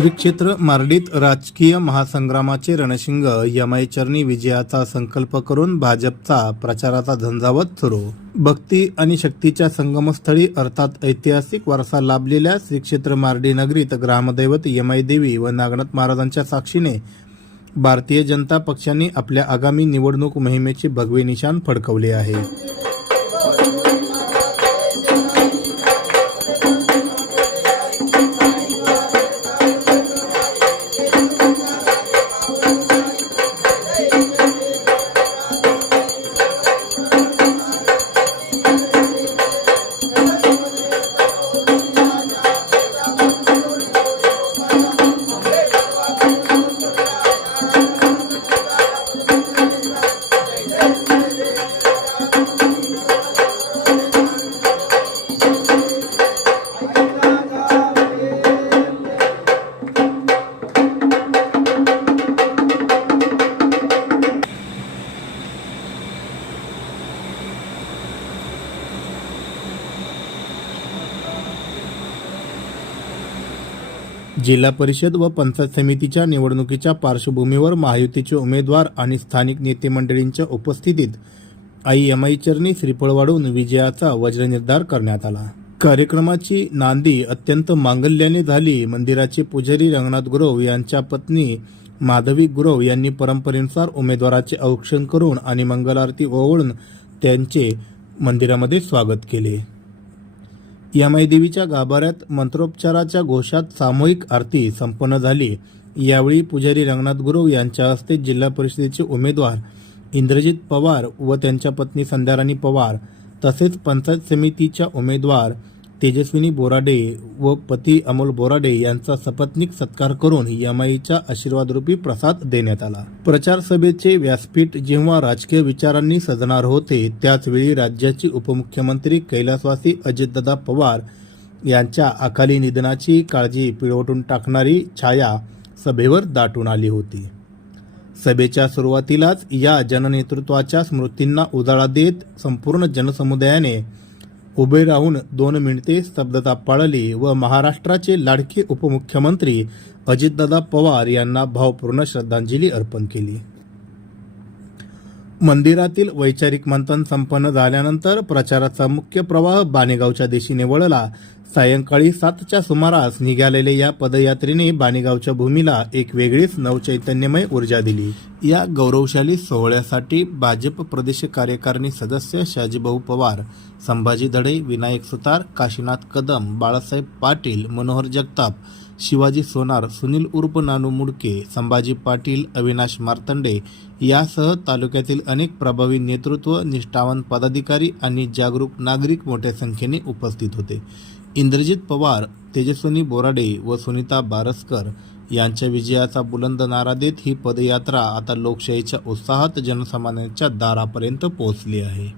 श्री क्षेत्र मार्डीत राजकीय महासंग्रामाचे रणशिंग यमाई चरणी विजयाचा संकल्प करून भाजपचा प्रचाराचा झंझावत सुरू. भक्ती आणि शक्तीच्या संगमस्थळी अर्थात ऐतिहासिक वारसा लाभलेल्या श्री क्षेत्र मार्डी नगरीत ग्रामदैवत यमाई देवी व नागनाथ महाराजांच्या साक्षीने भारतीय जनता पक्षाने आपल्या आगामी निवडणूक मोहिमेचे भगवे निशाण फडकवले आहे. जिल्हा परिषद व पंचायत समितीच्या निवडणुकीच्या पार्श्वभूमीवर महायुतीचे उमेदवार आणि स्थानिक नेते मंडळींच्या उपस्थितीत आई यमाई चरणी श्रीफळ वाढून विजयाचा वज्रनिर्धार करण्यात आला. कार्यक्रमाची नांदी अत्यंत मांगल्याने झाली. मंदिराचे पुजारी रंगनाथ गुरव यांच्या पत्नी माधवी गुरव यांनी परंपरेनुसार उमेदवाराचे औक्षण करून आणि मंगलारती ओवाळून त्यांचे मंदिरामध्ये स्वागत केले. यमाई देवीच्या गाभाऱ्यात मंत्रोच्चाराच्या घोषात सामूहिक आरती संपन्न झाली. यावेळी पुजारी रंगनाथ गुरव यांच्या हस्ते जिल्हा परिषदेचे उमेदवार इंद्रजित पवार व त्यांच्या पत्नी संध्याराणी पवार तसेच पंचायत समितीच्या उमेदवार तेजस्विनी बोराडे व पती अमोल बोराडे यांचा सपत्नीक सत्कार करून यमाईचा आशीर्वादरूपी प्रसाद देण्यात आला. प्रचार सभेचे व्यासपीठ जेव्हा राजकीय विचारांनी सजणार होते त्याचवेळी राज्याचे उपमुख्यमंत्री कैलासवासी अजितदादा पवार यांच्या अकाली निधनाची काळजी पिळवटून टाकणारी छाया सभेवर दाटून आली होती. सभेच्या सुरुवातीलाच या जननेतृत्वाच्या स्मृतींना उजाळा देत संपूर्ण जनसमुदायाने उभे राहून 2 मिनिटे स्तब्धता पाळली व महाराष्ट्राचे लाडके उपमुख्यमंत्री अजितदादा पवार यांना भावपूर्ण श्रद्धांजली अर्पण केली. मंदिरातील वैचारिक मंथन संपन्न झाल्यानंतर प्रचाराचा मुख्य प्रवाह बाणेगावच्या दिशेने वळला. सायंकाळी 7च्या सुमारास निघालेल्या या पदयात्रेने बाणेगावच्या भूमीला एक वेगळीच नवचैतन्यमय ऊर्जा दिली. या गौरवशाली सोहळ्यासाठी भाजप प्रदेश कार्यकारिणी सदस्य शाजीभाऊ पवार, संभाजी धडे, विनायक सुतार, काशीनाथ कदम, बाळासाहेब पाटील, मनोहर जगताप, शिवाजी सोनार, सुनील उर्फ नानू मुडके, संभाजी पाटील, अविनाश मार्तंडे यासह तालुक्यातील अनेक प्रभावी नेतृत्व, निष्ठावान पदाधिकारी आणि जागरूक नागरिक मोठ्या संख्येने उपस्थित होते. इंद्रजित पवार, तेजस्विनी बोराडे व सुनीता बारसकर यांच्या विजयाचा बुलंद नारा देत ही पदयात्रा आता लोकशाहीच्या उत्साहात जनसामान्यांच्या दारापर्यंत पोहोचली आहे.